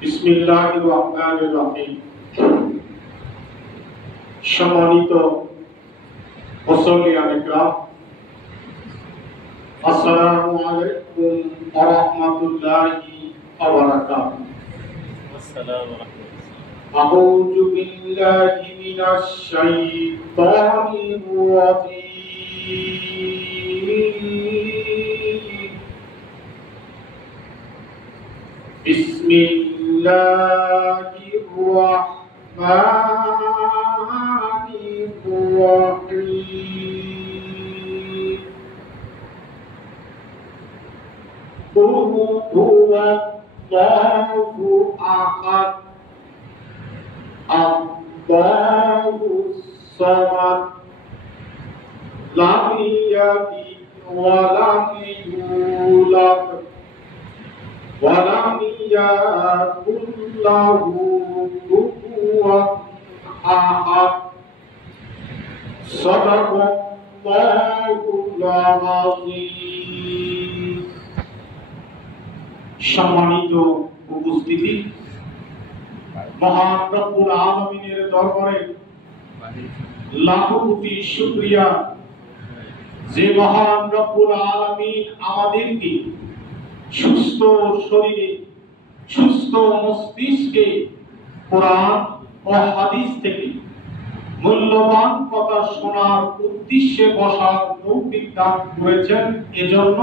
বিসমিল্লাহির রহমানির রহিম। সম্মানিত মুসল্লিয়ান ইকরাম, আসসালামু আলাইকুম ওয়া রাহমাতুল্লাহি ওয়া বারাকাতুহু। আসসালামু আলাইকুম। আউযু বিল্লাহি মিনাশ শাইতানির রাজীম। বিসমিল্লাহির রাহমানির রাহিম। কুল হুয়াল্লাহু আহাদ, আল্লাহুস সামাদ, লাম ইয়ালিদ ওয়া লাম ইউলাদ ওয়া লাম ইয়াকুল লাহু কুফুওয়ান আহাদ। সাদাকাল্লাহুল আযীম। সম্মানিত উপস্থিতি, মহান রব্বুল আলামিনের দরবারে লাখো কোটি শুকরিয়া যে মহান রব্বুল আলামিন আমাদেরকে সুস্থ শরীরে, সুস্থ মস্তিষ্কে কোরআন ও হাদিস থেকে মূল্যবান কথা শোনার উদ্দেশ্যে বসার তৌফিক দান করেছেন। এজন্য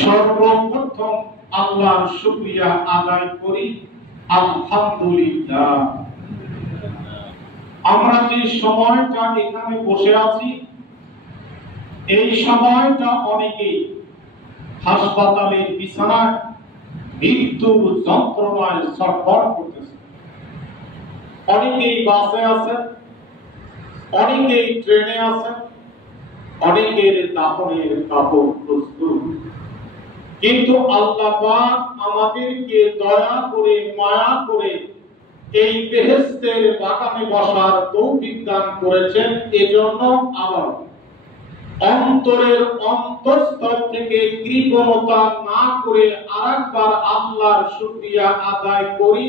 সর্বপ্রথম আল্লাহর শুকরিয়া আদায় করি, আলহামদুলিল্লাহ। আমরা যে সময়টা এখানে বসে আছি, এই সময়টা অনেকে হাসপাতালের বিছানায় মৃত্যুর যন্ত্রণায় ছটফট করতেছে। অনেকেই বাসে আছেন, অনেকেই ট্রেনে আছেন, অনেকের দাফনের কাপড় প্রস্তুত। কিন্তু আল্লাহ পাক আমাদেরকে দয়া করে, মায়া করে এই বেহেশতের বাগানে বসার তৌফিক দান করেছেন। এজন্য আবার অন্তরের অন্তঃস্থল থেকে কৃপণতা না করে আরেকবার আল্লাহর শুকরিয়া আদায় করি,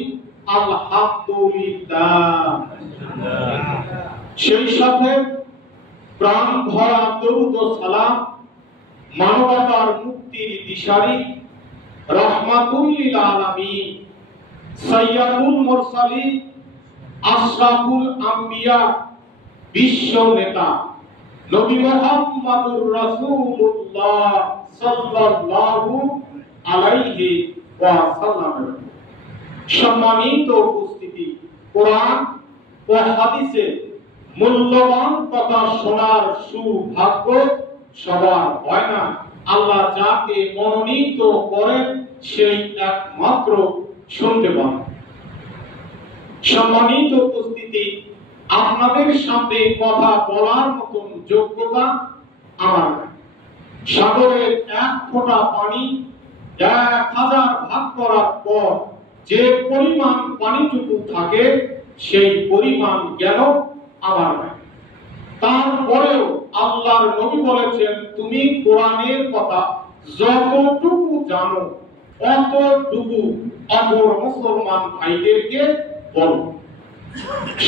আলহামদুলিল্লাহ। সেই সাথে প্রাণ ভরা দরুদ ও সালাম মানবতার মুক্তির দিশারি, রাহমাতুল লিল আলামিন, সাইয়্যিদুল মুরসালিন, আশরাফুল আম্বিয়া, বিশ্ব নেতা নবী মুহাম্মদুর রাসূলুল্লাহ সাল্লাল্লাহু আলাইহি ওয়াসাল্লাম। সম্মানিত উপস্থিতি, কোরআন ও হাদিসে মূল্যবান কথা শোনার সৌভাগ্য সবার হয় না। আল্লাহ যাকে মনোনীত করেন সেই একমাত্র শুনতে পান। সম্মানিত উপস্থিতি, আপনাদের সামনে কথা বলার মতন যোগ্যতা আমার নাই। সাগরের এক ফোঁটা পানি 1000 ভাগ করার পর যে পরিমাণ পানিটুকু থাকে, সেই পরিমাণ জ্ঞান আমার নাই। তারপরেও আল্লাহর নবী বলেছেন, তুমি কোরআনের কথা যতটুকু জানো অতটুকু অপর মুসলমান ভাইদেরকে বলো।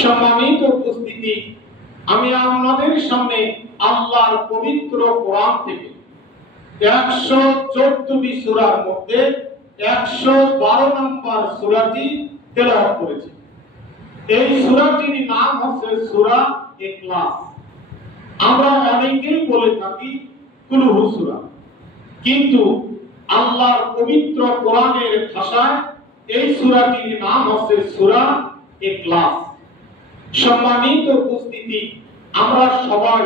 সম্মানিত উপস্থিতি, আমি আপনাদের সামনে আল্লাহর পবিত্র কোরআন থেকে 114টি সূরার মধ্যে 112 নম্বর সূরাটি তেলাওয়াত করেছি। এই সূরাটির নাম হচ্ছে সূরা ইখলাস। আমরা অনেকেই বলে থাকি কুলহু সূরা, কিন্তু আল্লাহর পবিত্র কোরআনের ভাষায় এই সূরাটির নাম হচ্ছে সূরা ইখলাস। সম্মানিত উপস্থিতি, আমরা সবাই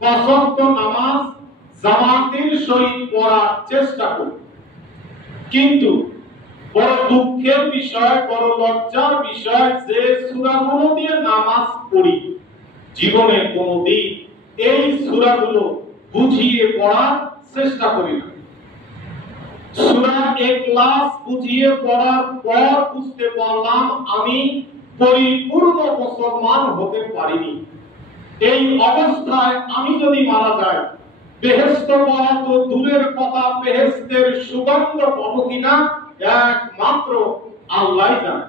5 ওয়াক্ত নামাজ জামাতের সহিত পড়ার চেষ্টা করি, কিন্তু বড় দুঃখের বিষয়, বড় লজ্জার বিষয় যে সূরাগুলো দিয়ে নামাজ পড়ি, জীবনে কোনোদিন এই সূরাগুলো বুঝিয়ে পড়ার চেষ্টা করি না। সূরা ইখলাস বুঝিয়ে পড়ার পর বুঝতে পারলাম আমি পরিপূর্ণ মুসলমান হতে পারিনি। এই অবস্থায় আমি যদি মারা যাই, বেহেশত পাওয়া তো দূরের কথা, বেহেশতের সুগন্ধ পাবো কিনা একমাত্র আল্লাহই জানে।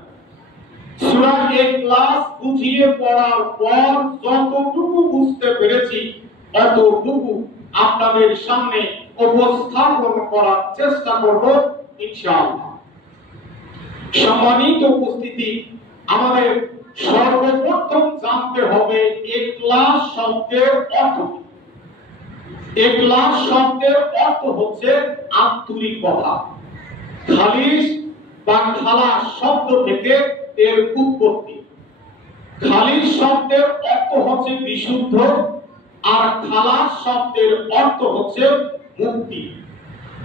সূরা ইখলাস বুঝিয়ে পড়ার পর যতটুকু বুঝতে পেরেছি ততটুকু আপনাদের সামনে উপস্থাপন করার চেষ্টা করব ইনশাআল্লাহ। সম্মানিত উপস্থিতি, আমাদের সর্বপ্রথম জানতে হবে ইখলাস শব্দের অর্থ কি। ইখলাস শব্দের অর্থ হচ্ছে আন্তরিকতা। খালিস বা খালাস শব্দ থেকে এর উৎপত্তি। খালিস শব্দের অর্থ হচ্ছে বিশুদ্ধ, আর খালাস শব্দের অর্থ হচ্ছে মুক্তি।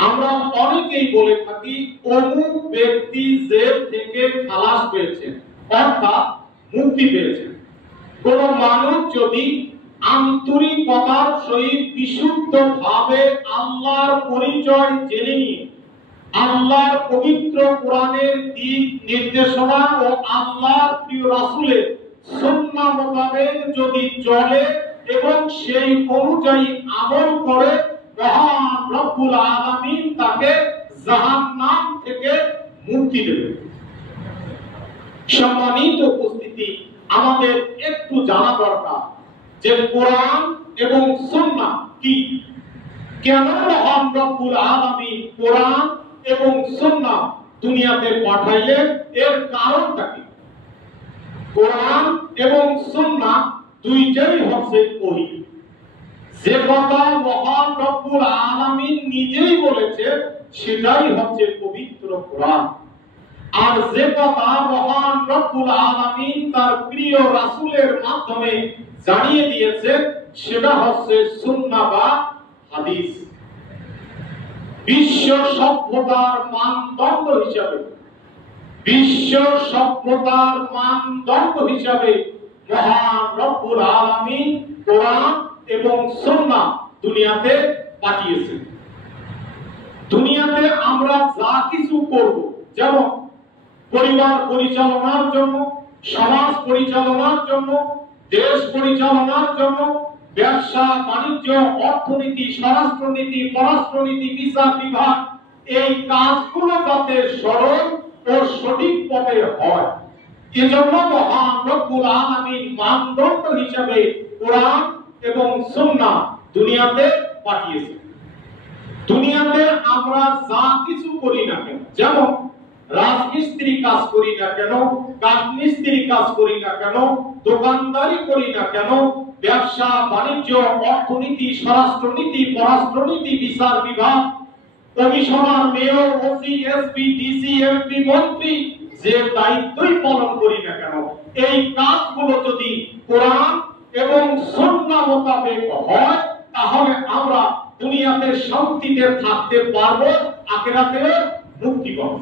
আমরা অনেকেই বলে থাকি অমুক ব্যক্তি জেল থেকে খালাস পেয়েছেন, অর্থাৎ মুক্তি পেয়েছেন। কোন মানুষ যদি আন্তরিকতার সহিত বিশুদ্ধ ভাবে আল্লাহর পরিচয় জেনে নিয়ে আল্লাহর পবিত্র কোরআনের দিক নির্দেশনা ও আল্লাহর প্রিয় রাসূলের সুন্নাহ মোতাবেক যদি চলে এবং সেই অনুযায়ী আমল করে, মহান রব্বুল আলামিন তাকে জাহান্নাম থেকে মুক্তি দেবে। সম্মানিত উপস্থিতি, আমাদের একটু জানা দরকার যে কোরআন এবং সুন্নাহ কি, কেন মহান রব্বুল আলামিন কোরআন এবং সুন্নাহ দুনিয়াতে পাঠাইলেন, এর কারণটা কি। কোরআন এবং সুন্নাহ দুইটাই হচ্ছে ওহী। যে কথা মহান রব্বুল আলামিন নিজেই বলেছেন সেটাই হচ্ছে পবিত্র কোরআন, আর যে কথা মহান রব্বুল আলামিন তার প্রিয় রাসূলের মাধ্যমে জানিয়ে দিয়েছেন সেটা হচ্ছে সুন্নাহ বা হাদিস। বিশ্ব সভ্যতার মানদণ্ড হিসাবে মহান রব্বুল আলামিন কোরআন এবং সুন্নাহ দুনিয়াতে পাঠিয়েছেন। দুনিয়াতে আমরা যা কিছু করব, যেমন পরিবার পরিচালনার জন্য, সমাজ পরিচালনার জন্য, দেশ পরিচালনার জন্য, ব্যবসা বাণিজ্য, অর্থনীতি, স্বরাষ্ট্রনীতি, পররাষ্ট্রনীতি, বিচার বিভাগ, এই কাজগুলো যাতে সরল ও সঠিক পথে হয়, এজন্য মহান রব্বুল আলামিন মানদণ্ড হিসাবে কোরআন এবং সুন্নাহ দুনিয়াতে পাঠিয়েছেন। দুনিয়াতে আমরা যা কিছু করি না কেন, যেমন রাজমিস্ত্রি কাজ করি না কেন, কাঠমিস্ত্রি কাজ করি না কেন, দোকানদারি করি না কেন, ব্যবসা বাণিজ্য, অর্থনীতি, স্বরাষ্ট্রনীতি, পররাষ্ট্রনীতি, বিচার বিভাগ, commissioner, mayor, OC, SP, DC, MP, মন্ত্রী, যে দায়িত্বই পালন করি না কেন, এই কাজগুলো যদি কোরআন এবং সুন্নাহ মোতাবেক হয় তাহলে আমরা দুনিয়াতে শান্তিতে থাকতে পারবো, আখিরাতে মুক্তি পাবো।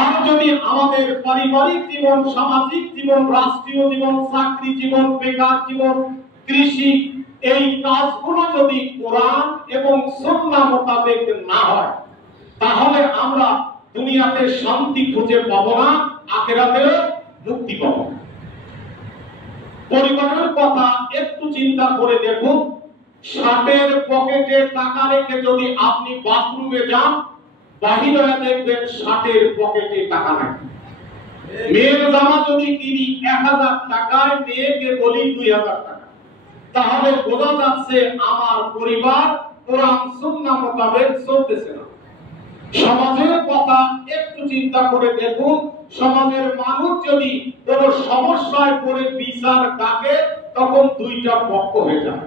আর যদি আমাদের পারিবারিক জীবন, সামাজিক জীবন, রাষ্ট্রীয় জীবন, চাকরি জীবন, বেকার জীবন, কৃষি, এই কাজগুলো যদি কোরআন এবং সুন্নাহ মোতাবেক না হয় তাহলে আমরা দুনিয়াতে শান্তি খুঁজে পাবো না, আখিরাতে মুক্তি পাবো। পরিবারের কথা একটু চিন্তা করে দেখুন। শার্টের পকেটে টাকা রেখে যদি আপনি বাথরুমে যান, বাহিরে দেখবেন শার্টের পকেটে টাকা নাই। মেয়ের জামা যদি কিনি 1000 টাকায়, মেয়েকে বলি 2000 টাকা, তাহলে বোঝা যাচ্ছে আমার পরিবার কোরআন সুন্নাহ মোতাবেক চলতেছে না। সমাজের কথা একটু চিন্তা করে দেখুন। সমাজের মানুষ যদি কোন সমস্যায় পড়ে বিচার ডাকে, তখন দুইটা পক্ষ হয়ে যায়।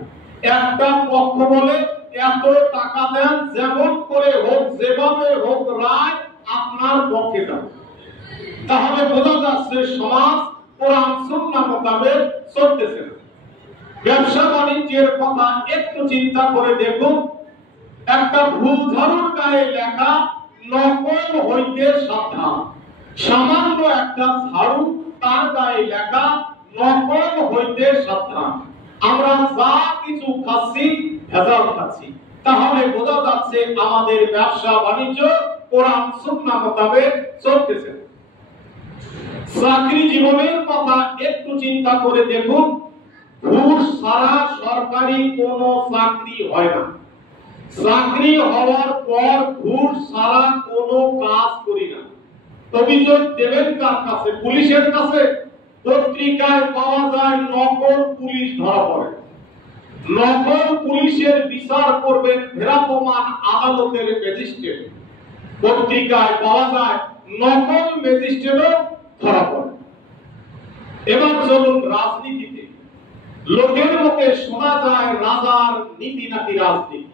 একটা পক্ষ বলে এত টাকা দেন, যেমন করে হোক, যেভাবে হোক, রায় আপনার পক্ষে দাও। তাহলে বোঝা যাচ্ছে সমাজ কোরআন সুন্নাহ মোতাবেক চলতেছে না। ব্যবসা বাণিজ্যের কথা একটু চিন্তা করে দেখুন। একটা ভুল ঝাড়ুর গায়ে লেখা নকল হইতে সাবধান। সামান্য একটা ঝাড়ু, তার গায়ে লেখা নকল হইতে সাবধান। আমরা যা কিছু খাচ্ছি ভেজাল খাচ্ছি, তাহলে বোঝা যাচ্ছে আমাদের ব্যবসা বাণিজ্য কোরআন সুন্নাহ মোতাবেক চলতেছে। চাকরি জীবনের কথা একটু চিন্তা করে দেখুন। ঘুষ ছাড়া সরকারি কোনো চাকরি হয় না। চাকরি হওয়ার পর ঘুষ ছাড়া কোনো কাজ করি না। অভিযোগ দেবেন কার কাছে? পুলিশের কাছে। পত্রিকায় পাওয়া যায় নকল পুলিশ ধরা পড়ে। নকল পুলিশের বিচার করবেন ভ্রাম্যমাণ আদালতের ম্যাজিস্ট্রেট। পত্রিকায় পাওয়া যায় নকল ম্যাজিস্ট্রেটও ধরা পড়ে। এবার চলুন রাজনীতিতে। লোকের মুখে শোনা যায় রাজার নীতি নাকি রাজনীতি।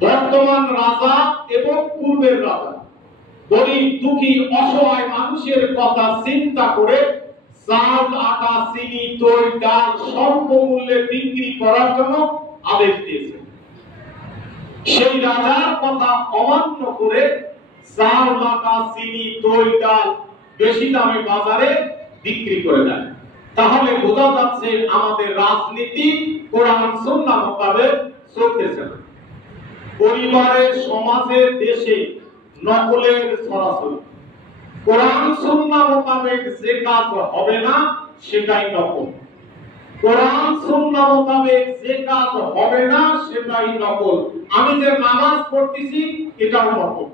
বর্তমান রাজা এবং পূর্বের রাজা গরিব দুঃখী অসহায় মানুষের কথা চিন্তা করে চাল, আটা, চিনি, তৈল, ডাল স্বল্প মূল্যে বিক্রি করার জন্য আদেশ দিয়েছে। সেই রাজার কথা অমান্য করে চাল, আটা, চিনি, তৈল, ডাল বেশি দামে বাজারে বিক্রি করে দেয়। তাহলে বোঝা যাচ্ছে আমাদের রাজনীতি কোরআন সুন্নাহ মোতাবেক চলতেছে না। পরিবারে, সমাজে, দেশে নকলের ছড়াছড়ি। কোরআন সুন্নাহ মোতাবেক যে কাজ হবে না সেটাই নকল। কোরআন সুন্নাহ মোতাবেক যে কাজ হবে না সেটাই নকল। আমি যে নামাজ পড়তেছি এটাও নকল।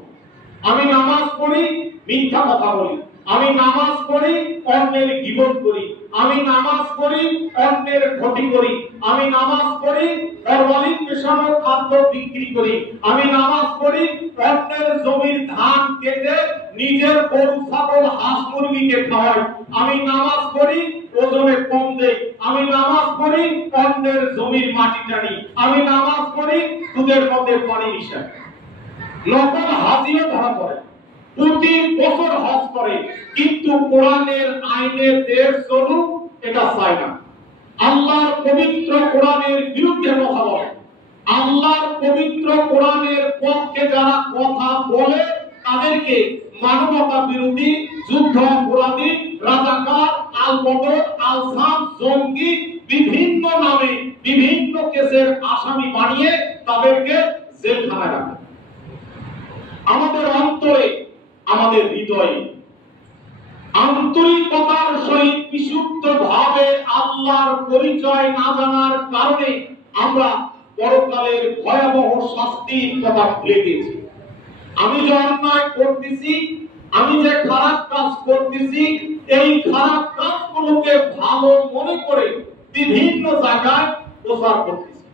আমি নামাজ পড়ি, মিথ্যা কথা বলি। আমি নামাজ পড়ি, অন্যের গীবত করি। আমি নামাজ পড়ি, অন্যের ক্ষতি করি। আমি নামাজ পড়ি, ফরমালিন মেশানো খাদ্য বিক্রি করি। আমি নামাজ পড়ি, অন্যের জমির ধান কেটে নিজের গরু, ছাগল, হাঁস, মুরগিকে খাওয়াই। আমি নামাজ পড়ি, ওজনে কম দেই। আমি নামাজ পড়ি, অন্যের জমির মাটি টানি। আমি নামাজ পড়ি, দুধের মধ্যে পানি মিশাই। নকল হাজিও ধরা পড়ে, প্রতি বছর হজ করে, কিন্তু কোরআনের আইনে দেশ চলুক এটা চায় না। আল্লাহর পবিত্র কোরআনের বিরুদ্ধে কথা বলে, আল্লাহর পবিত্র কোরআনের পক্ষে যারা কথা বলে তাদেরকে মানবতা বিরোধী, যুদ্ধ অপরাধী, রাজাকার, আল-বদর, আল-শাম, জঙ্গি বিভিন্ন নামে বিভিন্ন কেসের আসামি বানিয়ে তাদেরকে জেলখানায় রাখে। আমাদের অন্তরে, আমাদের হৃদয়ে আন্তরিকতার সহিত বিশুদ্ধ ভাবে আল্লাহর পরিচয় না জানার কারণে আমরা পরকালের ভয়াবহ শাস্তির কথা ভুলে গেছি। আমি যে অন্যায় করতেছি, আমি যে খারাপ কাজ করতেছি, এই খারাপ কাজগুলোকে ভালো মনে করে বিভিন্ন জায়গায় প্রচার করতেছি।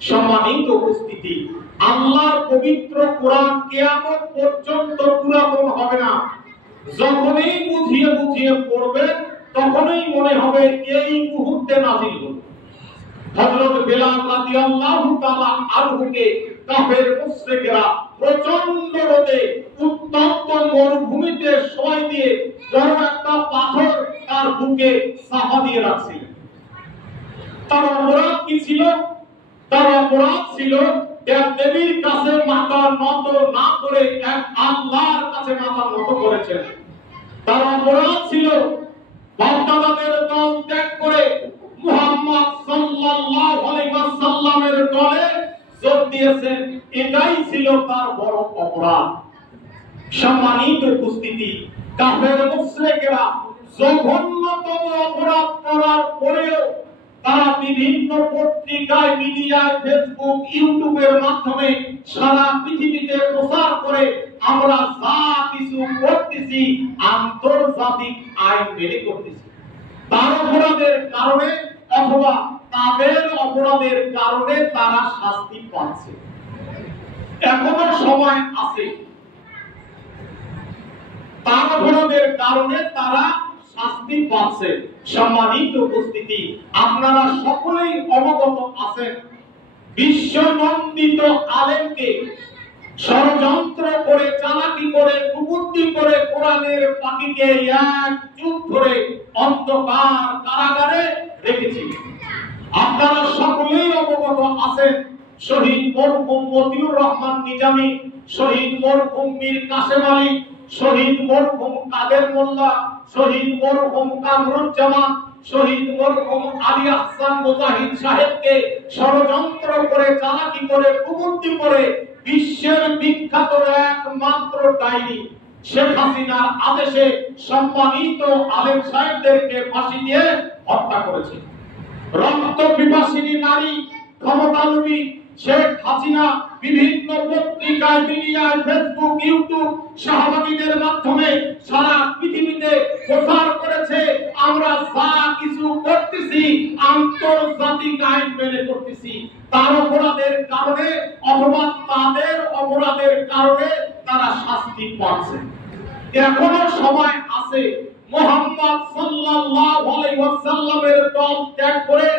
সম্মানিত উপস্থিতি, আল্লাহর পবিত্র কোরআন কিয়ামত পর্যন্ত পুরাতন হবে না। যখনই বুঝিয়ে বুঝিয়ে পড়বেন তখনই মনে হবে এই মুহূর্তে নাযিল হলো। হযরত বেলাল রাদিয়াল্লাহু তাআলা আনহুকে কাফের মুশরিকরা প্রচন্ড রোদে উত্তপ্ত মরুভূমিতে শোয়াই দিয়ে বড় একটা পাথর তার বুকে চাপা দিয়ে রাখছিলেন। তার অপরাধ কি ছিল? তার অপরাধ ছিল এক দেবীর কাছে মাথা নত না করে এক আল্লাহর কাছে মাথা নত করেছেন। তার অপরাধ ছিল বাগদাদের দল ত্যাগ করে মুহাম্মদ সাল্লাল্লাহু আলাইহি ওয়াসাল্লামের দলে যোগ দিয়েছেন। এটাই ছিল তার বড় অপরাধ। সম্মানিত উপস্থিতি, কাফের মুশরিকরা জঘন্যতম অপরাধ করার পরেও তারা বিভিন্ন পত্রিকায়, মিডিয়ায়, ফেসবুক, ইউটিউবের মাধ্যমে সারা পৃথিবীতে প্রচার করে আমরা যা কিছু করতেছি আন্তর্জাতিক আইন মেনে করতেছি। তার অপরাধের কারণে অথবা তাদের অপরাধের কারণে তারা শাস্তি পাচ্ছে। এখনো সময় আছে। তার অপরাধের কারণে তারা শাস্তি পাচ্ছে। সম্মানিত উপস্থিতি, আপনারা সকলেই অবগত আছেন বিশ্বনন্দিত আলেমকে ষড়যন্ত্র করে, চালাকি করে, কুবুদ্ধি করে কোরআনের পাখিকে এক যুগ ধরে অন্ধকার কারাগারে রেখেছি। আপনারা সকলেই অবগত আছেন শহীদ মরহুম মতিউর রহমান নিজামী, শহীদ মরহুম মীর কাসেম আলী, শহীদ মরহুম কাদের মোল্লা, শহীদ মরহুম কামরুজ্জামান, শহীদ মরহুম আলী আহসান মুজাহিদ সাহেবকে ষড়যন্ত্র করে, চালাকি করে, কুবুদ্ধি করে বিশ্বের বিখ্যাত একমাত্র ডাইনি শেখ হাসিনার আদেশে সম্মানিত আলেম সাহেবদেরকে ফাঁসি দিয়ে হত্যা করেছে। রক্ত পিপাসিনী নারী ক্ষমতালোভী শেখ হাসিনা বিভিন্ন পত্রিকায়, মিডিয়ায়, ফেসবুক, ইউটিউব সহযোগীদের মাধ্যমে সারা পৃথিবীতে প্রচার করেছে আমরা যা কিছু করতেছি আন্তর্জাতিক আইন মেনে করতেছি। তার অপরাধের কারণে অথবা তাদের অপরাধের কারণে তারা শাস্তি পাচ্ছে। এখনো সময় আছে মুহাম্মদ সাল্লাল্লাহু আলাইহি ওয়াসাল্লামের দল ত্যাগ করে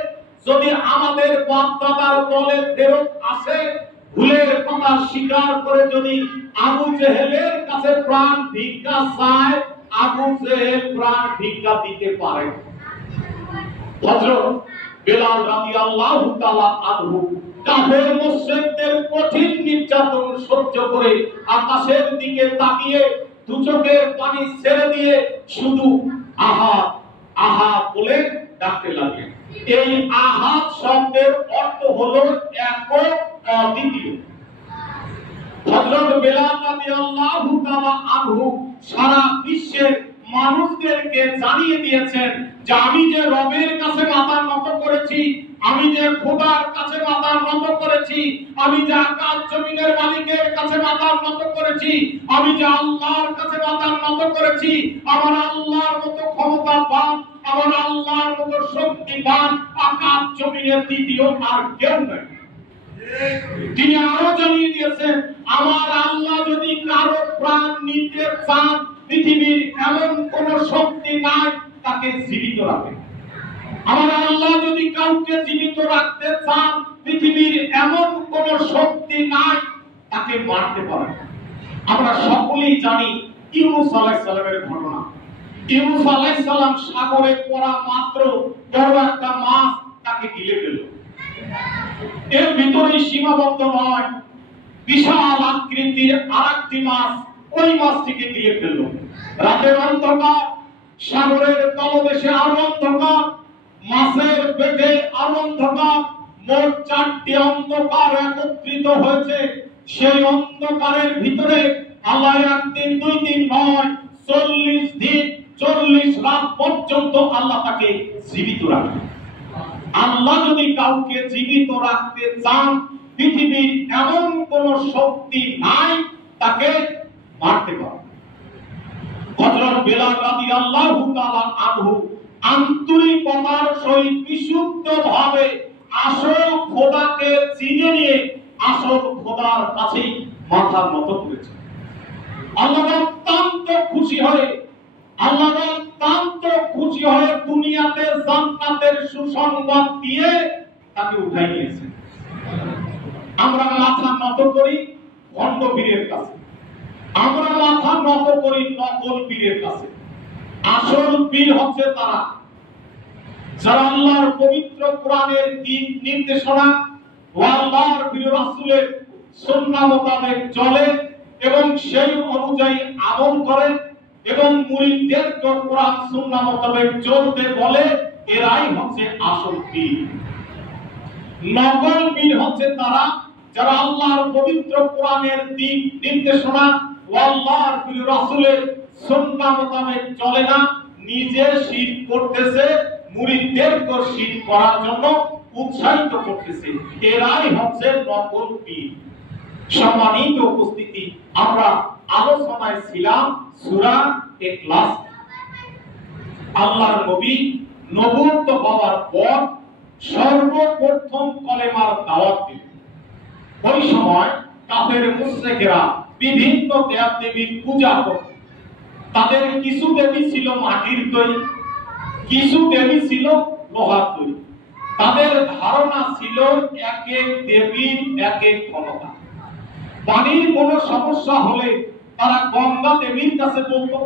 যদি আমাদের বাপ-দাদার দলে ফেরত আসে, ভুলের কথা স্বীকার করে যদি আবু জেহেলের কাছে প্রাণ ভিক্ষা চায়, আবু জেহেল প্রাণ ভিক্ষা দিতে পারে। হযরত বেলাল রাদিয়াল্লাহু তাআলা আনহু কাফের মুশরিকদের কঠিন নির্যাতন সহ্য করে আকাশের দিকে তাকিয়ে দু চোখের পানি ছেড়ে দিয়ে শুধু আহাদ আহাদ বলে ডাকতে লাগলেন। এই আহাদ শব্দের অর্থ হলো একক, অদ্বিতীয়। হযরত বেলাল রাদিয়াল্লাহু তাআলা আনহু সারা বিশ্বের মানুষদেরকে জানিয়ে দিয়েছেন যে আমি যে রবের কাছে মাথা নত করেছি, আমি যে খোদার কাছে মাথা নত করেছি, আমি যে আকাশ জমিনের মালিকের কাছে মাথা নত করেছি, আমি যে আল্লাহর কাছে মাথা নত করেছি, আমার আল্লাহর মতো ক্ষমতাবান, আমার আল্লাহর মতো শক্তিবান আকাশ জমিনের দ্বিতীয় আর কেউ নেই। তিনি আরো জানিয়ে দিয়েছেন আমার আল্লাহ যদি কারো প্রাণ নিতে চান, পৃথিবীর এমন কোন শক্তি নাই তাকে জীবিত রাখে। আমার আল্লাহ যদি কাউকে জীবিত রাখতে চান, পৃথিবীর এমন কোন শক্তি নাই তাকে মারতে পারে। আমরা সকলেই জানি ইউনূস আলাইহিস সালামের ঘটনা। ইউনূস আলাইহিস সালাম সাগরে পড়া মাত্র বড় একটা মাছ তাকে গিলে ফেলল। এর ভিতরে সীমাবদ্ধ নয়, বিশাল আকৃতির আরেকটি মাছ ওই মাছটিকে গিলে ফেলল। রাতের অন্ধকার, সাগরের তলদেশে আরো অন্ধকার, মাছের পেটে আরো অন্ধকার, মোট 4টি অন্ধকার একত্রিত হয়েছে। সেই অন্ধকারের ভিতরে আল্লাহ একদিন, 2 দিন নয়, 40 দিন 40 রাত পর্যন্ত আল্লাহ তাকে জীবিত রাখে। আল্লাহ যদি কাউকে জীবিত রাখতে চান, পৃথিবীর এমন কোন শক্তি নাই তাকে মারতে পারে। হযরত বেলাল রাদিয়াল্লাহু তাআলা আনহু আন্তরিকতার সহিত বিশুদ্ধভাবে আসল খোদাকে চিনে নিয়ে আসল খোদার কাছে মাথা নত করেছে। আল্লাহ অত্যন্ত খুশি হয়ে, আল্লাহ অত্যন্ত খুশি হয়ে দুনিয়াতে জান্নাতের সুসংবাদ দিয়ে তাকে উঠাই নিয়েছে। আমরা মাথা নত করি ভণ্ড পীরের কাছে, আমরা মাথা নত করি নকল পীরের কাছে। আসল পীর হচ্ছে তারা যারা আল্লাহর পবিত্র কোরআনের দিক নির্দেশনা ও আল্লাহর প্রিয় রাসূলের সুন্নাহ মোতাবেক চলে এবং সেই অনুযায়ী আমল করে এবং মুরিদদেরকে কোরআন সুন্নাহ মোতাবেক চলতে বলে, এরাই হচ্ছে আসল পীর। নকল পীর হচ্ছে তারা যারা আল্লাহর পবিত্র কোরআনের দিক নির্দেশনা ও আল্লাহর প্রিয় রাসূলের সুন্নাহ মোতাবেক চলে না, নিজে শিরক করতেছে, মুরিদদেরকে শিরক করার জন্য উৎসাহিত করতেছে। এরাই হচ্ছে নকল পীর। সম্মানিত উপস্থিতি, আমরা আলোচনায় ছিলাম সূরা ইখলাস। আল্লাহর নবী নবুয়ত হওয়ার পর সর্বপ্রথম কলেমার দাওয়াত দিলেন। ওই সময় কাফের মুশরিকরা বিভিন্ন দেব-দেবীর পূজা করত। তাদের কিছু দেবী ছিল মাটির তৈরি, কিছু দেবী ছিল লোহার তৈরি। তাদের ধারণা ছিল এক এক দেবীর এক এক ক্ষমতা। পানির কোনো সমস্যা হলে তারা গঙ্গা দেবীর কাছে বলতো,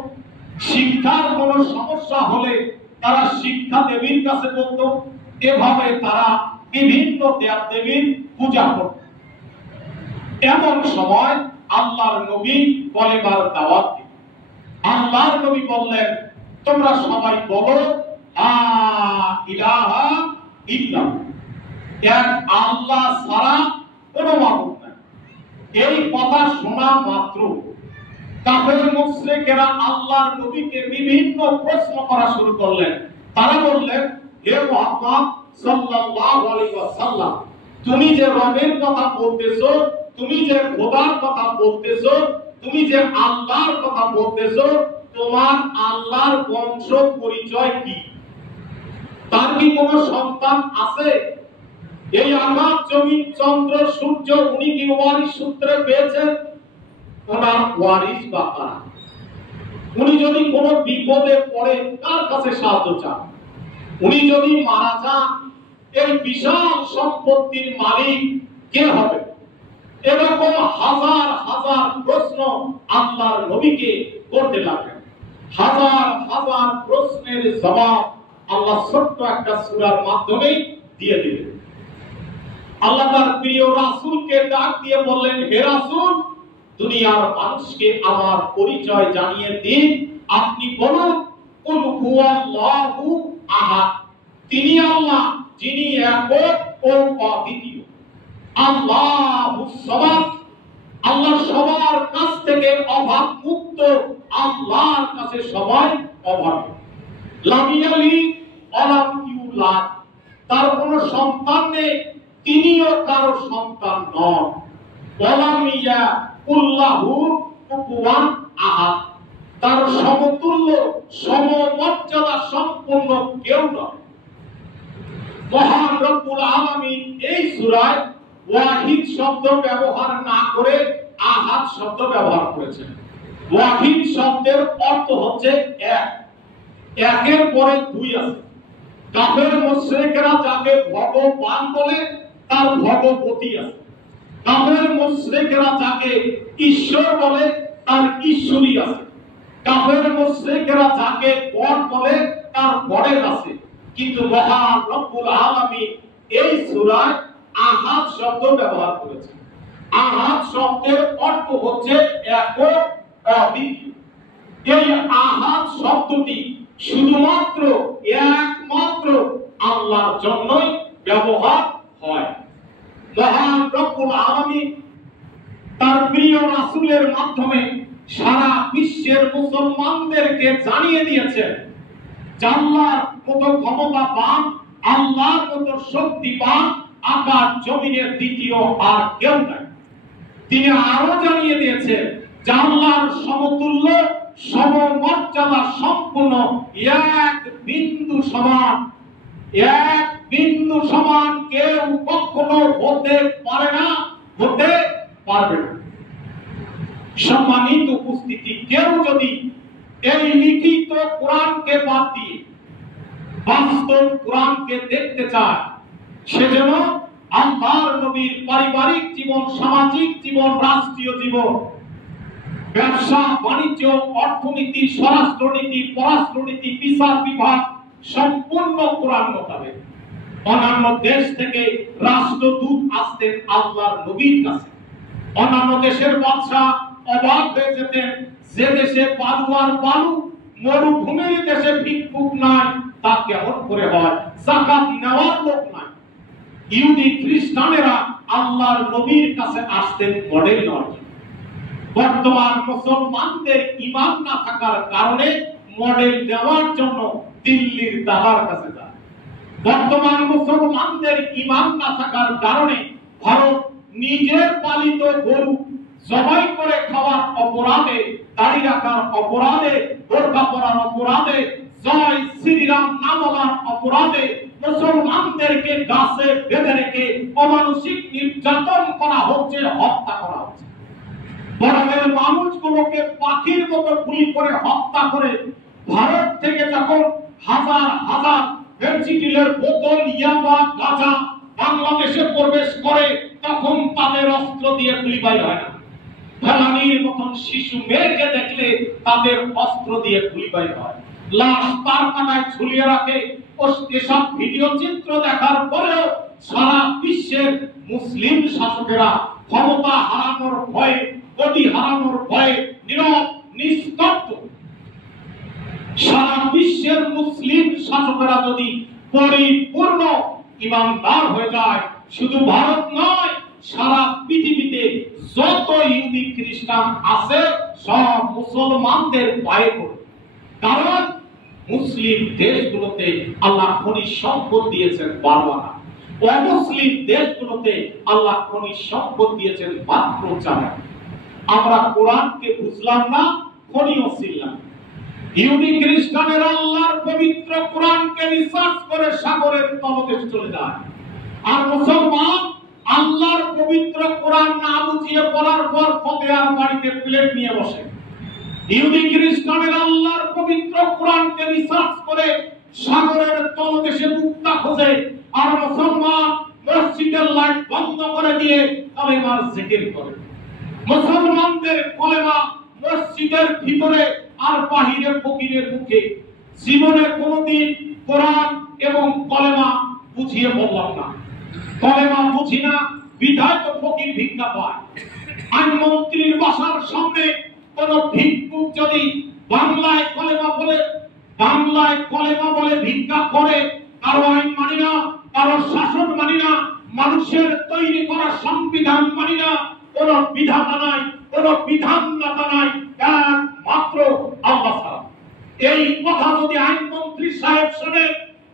শিক্ষার কোনো সমস্যা হলে তারা শিক্ষা দেবীর কাছে বলতো। এভাবে তারা বিভিন্ন দেব-দেবীর পূজা করত। এমন সময় আল্লাহর নবী কলেমার দাওয়াত দিলেন। আল্লাহর নবী বললেন, তোমরা সবাই বলো লা ইলাহা ইল্লাল্লাহ, এক আল্লাহ ছাড়া কোনো মাবুদ নাই। এই কথা শোনা মাত্র কাফের মুশরিকেরা আল্লাহর নবীকে বিভিন্ন প্রশ্ন করা শুরু করলেন। তারা বললেন, হে মুহাম্মদ, সাল্লাল্লাহু আলাইহি ওয়াসাল্লাম, তুমি যে রবের কথা বলতেছো, তুমি যে খোদার কথা বলতেছো, তুমি যে আল্লাহর কথা বলতেছো, তোমার আল্লাহর বংশ পরিচয় কি? তার কি কোনো সন্তান আছে? এই আকাশ জমিন চন্দ্র সূর্য উনি কি ওয়ারিস সূত্রে পেয়েছেন? ওনার ওয়ারিস বা কারা? উনি যদি কোনো বিপদে পড়ে কার কাছে সাহায্য চান? উনি যদি মারা যান এই বিশাল সম্পত্তির মালিক কে হবে? এরকম হাজার হাজার প্রশ্ন আল্লাহর নবীকে করতে লাগলেন। হাজার হাজার প্রশ্নের জবাব আল্লাহ ছোট্ট একটা সূরার মাধ্যমে দিয়ে দিলেন। আল্লাহ তার প্রিয় রাসূলকে ডাক দিয়ে বললেন, হে রাসূল, দুনিয়ার মানুষকে আমার পরিচয় জানিয়ে দিন। আপনি বলুন, কুল হুয়াল্লাহু আহাদ, তিনি আল্লাহ যিনি একক ও অদ্বিতীয়। আল্লাহুস সামাদ, আল্লাহ সবার কাছ থেকে অভাব মুক্ত, আল্লাহর কাছে সবাই অভাবী। লাম ইয়ালিদ ওয়া লাম ইউলাদ, তার কোনো সন্তান নেই, তিনিও কারো সন্তান নন। ওয়া লাম ইয়াকুল্লাহু কুফুয়ান আহাদ, তার সমতুল্য সমমর্যাদা সম্পন্ন কেউ নয়। মহান রব্বুল আলামিন এই সূরায় ওয়াহিদ শব্দ ব্যবহার না করে আহাদ শব্দ ব্যবহার করেছেন। ওয়াহিদ শব্দের অর্থ হচ্ছে এক, একের পরে দুই আছে। কাফের মুশরিকরা যাকে ভগবান বলে তার ভগবতী আছে। কাফের মুশরিকরা যাকে ঈশ্বর বলে তার ঈশ্বরী আছে। কাফের মুশরিকরা যাকে গড বলে তার গডের আছে। কিন্তু মহান রব্বুল আলামিন এই সূরায় আহাদ শব্দ ব্যবহার করেছেন। আহাদ শব্দের অর্থ হচ্ছে একক, অদ্বিতীয়। এই আহাদ শব্দটি শুধুমাত্র একমাত্র আল্লাহর জন্যই ব্যবহার হয়। মহান রব্বুল আলামিন তার প্রিয় রাসূলের মাধ্যমে সারা বিশ্বের মুসলমানদেরকে জানিয়ে দিয়েছেন যে আল্লাহর মতো ক্ষমতাবান, আল্লাহর মতো শক্তিবান আকাশ জমিনের দ্বিতীয় আর কেউ নাই। তিনি আরো জানিয়ে দিয়েছেন যে আল্লাহর সমতুল্য সমমর্যাদা সম্পূর্ণ এক বিন্দু সমান, এক বিন্দু সমান কেউ কখনো হতে পারে না, হতে পারবে না। সম্মানিত উপস্থিতি, কেউ যদি এই লিখিত কোরআনকে বাদ দিয়ে বাস্তব কোরআনকে দেখতে চায়, সেজন্য আল্লাহর নবীর পারিবারিক জীবন, সামাজিক জীবন, রাষ্ট্রীয় জীবন, ব্যবসা বাণিজ্য, অর্থনীতি, স্বরাষ্ট্রনীতি, পররাষ্ট্রনীতি, বিচার বিভাগ সম্পূর্ণ কোরআন মোতাবেক। অন্যান্য দেশ থেকে রাষ্ট্রদূত আসতেন আল্লাহর নবীর কাছে। অন্যান্য দেশের বাদশা অবাক হয়ে যেতেন, যে দেশে বালু আর বালু, মরুভূমির দেশে ভিক্ষুক নাই, তা কেমন করে হয়? যাকাত নেওয়ার লোক নাই। ইহুদি খ্রিস্টানেরা আল্লাহর নবীর কাছে আসতেন মডেল নেওয়ার জন্য। বর্তমান মুসলমানদের ঈমান না থাকার কারণে মডেল দেওয়ার জন্য দিল্লির দালার কাছে যায়। বর্তমান মুসলমানদের ঈমান না থাকার কারণে ভারত নিজের পালিত গরু জবাই করে খাওয়ার অপরাধে, দাড়ি রাখার অপরাধে, বোরকা পরার অপরাধে, জয় শ্রীরাম না বলার অপরাধে মুসলমানদেরকে গাছে বেঁধে রেখে অমানুষিক নির্যাতন করা হচ্ছে, হত্যা করা হচ্ছে। বরফের মানুষগুলোকে পাখির মতো গুলি করে হত্যা করে ভারত থেকে যখন হাজার হাজার ফেন্সিডিলের বোতল, ইয়াবা, গাঁজা বাংলাদেশে প্রবেশ করে, তখন তাদের অস্ত্র দিয়ে গুলি বাইর হয় না। ফেলানির মতন শিশু মেয়েকে দেখলে তাদের অস্ত্র দিয়ে গুলি বাইর হয়। লাশ তার কাটায় ঝুলিয়ে রাখে। এসব ভিডিও চিত্র দেখার পরেও সারা বিশ্বের মুসলিম শাসকেরা ক্ষমতা হারানোর ভয়ে, গদি হারানোর ভয়ে নীরব নিস্তব্ধ। সারা বিশ্বের মুসলিম শাসকেরা যদি পরিপূর্ণ ইমানদার হয়ে যায়, শুধু ভারত নয়, সারা পৃথিবীতে যত ইহুদি খ্রিস্টান আছে সব মুসলমানদের পায়ে পড়ে। কারণ মুসলিম দেশগুলোতে আল্লাহ খনিজ সম্পদ দিয়েছেন বারবার, অমুসলিম দেশগুলোতে আল্লাহ খনিজ সম্পদ দিয়েছেন মাত্র 4। আমরা কোরআনকে বুঝলাম না, খনিও ছিলাম। ইহুদি খ্রিস্টানেরা আল্লাহর পবিত্র কোরআনকে রিসার্চ করে সাগরের তলদেশে চলে যায়, আর মুসলমান আল্লাহর পবিত্র কোরআন না বুঝিয়ে পড়ার পর ফতেয়ার বাড়িতে প্লেট নিয়ে বসে। ইহুদি খ্রিস্টানেরা আল্লাহর পবিত্র কোরআনকে রিসার্চ করে সাগরের তলদেশে মুক্তা খোঁজে, আর মুসলমান মসজিদের লাইট বন্ধ করে দিয়ে কলেমার জিকির করে। মুসলমানদের কলেমা মসজিদের ভিতরে আর বাহিরে ফকিরের মুখে। জীবনে কোনদিন কোরআন এবং কলেমা বুঝিয়ে বললাম না, কলেমা বুঝি না বিধায় তো ফকির ভিক্ষা পায়। আইনমন্ত্রীর বাসার সামনে কোন ভিক্ষুক যদি বাংলায় কলেমা বলে ভিক্ষা করে, কারো আইন মানি না, কারো শাসন মানি না, মানুষের তৈরি করা সংবিধান মানি না, কোন বিধাতা নাই, কোন বিধানদাতা নাই, একমাত্র আল্লাহ ছাড়া। এই কথা যদি আইনমন্ত্রী সাহেব শুনে,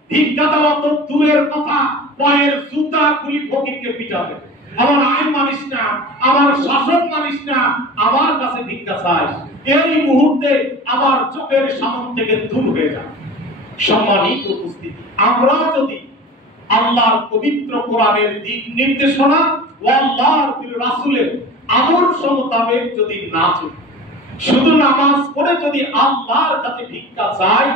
ভিক্ষা দেওয়া তো দূরের কথা, পায়ের জুতা খুলি ফকিরকে পিটাবে। আমার আইন মানিস না, আমার শাসন মানিস না, আমার কাছে ভিক্ষা চাস, এই মুহূর্তে আমার চোখের সামনে থেকে দূর হয়ে যায়। সম্মানিত উপস্থিতি, আমরা যদি আল্লাহর পবিত্র কোরআনের দিক নির্দেশনা ও আল্লাহর রাসূলের আদর্শ মোতাবেক যদি না চলি, শুধু নামাজ পড়ে যদি আল্লাহর কাছে ভিক্ষা চাই,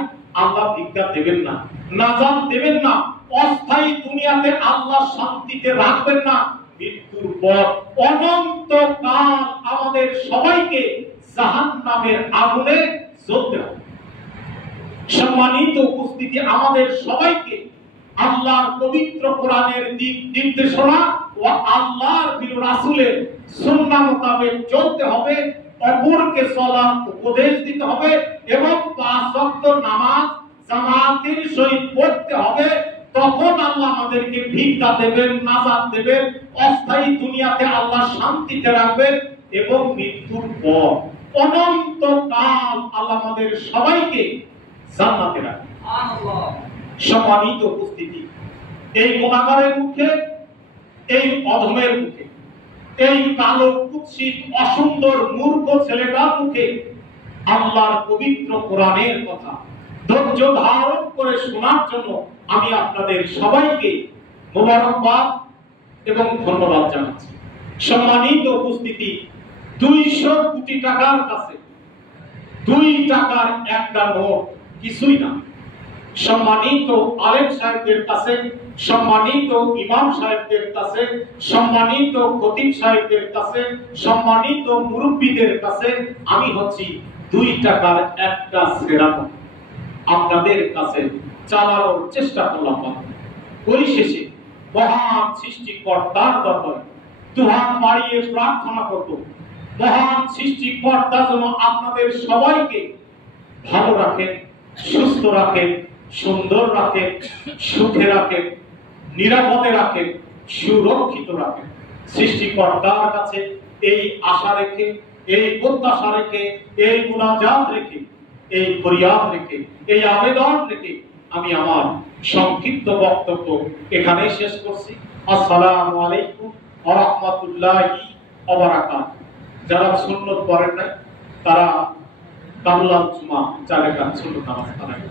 আল্লাহ ভিক্ষা দেবেন না, নাজাত দেবেন না, অস্থায়ী দুনিয়াতে আল্লাহ শান্তিতে রাখবেন না। মৃত্যুর পর অনন্তকাল আমাদের সবাইকে জাহান্নামের আগুনে জ্বলতে হবে। সম্মানিত উপস্থিতি, আমাদের সবাইকে আল্লাহর পবিত্র কোরআনের দিক নির্দেশনা ও আল্লাহর রাসূলের সুন্নাহ মোতাবেক চলতে হবে, অপরকে চলার উপদেশ দিতে হবে এবং 5 ওয়াক্ত নামাজ জামাতের সহিত পড়তে হবে। তখন আল্লাহ আমাদেরকে ভিক্ষা দেবেন, নাজাত দেবেন, অস্থায়ী দুনিয়াতে আল্লাহ শান্তিতে রাখবেন এবং মৃত্যুর পর অনন্তকাল আল্লাহ আমাদের সবাইকে জান্নাতে রাখবেন। সুবহানাল্লাহ। সম্মানিত উপস্থিতি, এই গুনাহগারের মুখে, এই অধমের মুখে, এই কালো কুৎসিত অসুন্দর মূর্খ ছেলেটার মুখে আল্লাহর পবিত্র কোরআনের কথা ধৈর্য ধারণ করে শোনার জন্য আমি আপনাদের সবাইকে মোবারকবাদ এবং ধন্যবাদ জানাচ্ছি। সম্মানিত উপস্থিতি, 200 কোটি টাকার কাছে 2 টাকার একটা নোট কিছুই না। সম্মানিত আলেম সাহেবদের কাছে, সম্মানিত ইমাম সাহেবদের কাছে, সম্মানিত খতিব সাহেবদের কাছে, সম্মানিত মুরব্বীদের কাছে আমি হচ্ছি 2 টাকার একটা সেরামত আপনাদের কাছে চালানোর চেষ্টা করলাম। পরিশেষে মহান সৃষ্টিকর্তার দরবারে দুহাত বাড়িয়ে প্রার্থনা করব, মহান সৃষ্টিকর্তা যেন আপনাদের সবাইকে ভালো রাখেন, সুস্থ রাখেন, সুন্দর রাখেন, সুখে রাখেন, নিরাপদে রাখেন, সুরক্ষিত রাখেন। সৃষ্টিকর্তার কাছে এই আশা রেখে, এই প্রত্যাশা রেখে, এই মুনাজাত রেখে, এই ফরিয়াদ রেখে, এই আবেদন রেখে আমি আমার সংক্ষিপ্ত বক্তব্য এখানেই শেষ করছি। আসসালামু আলাইকুম ওয়া রাহমাতুল্লাহি ওয়া বারাকাতুহু। যারা সুন্নত পড়েন নাই তারা কাবুলাল জুমা 4 রাকাত সুন্নত নামাজ পড়েন।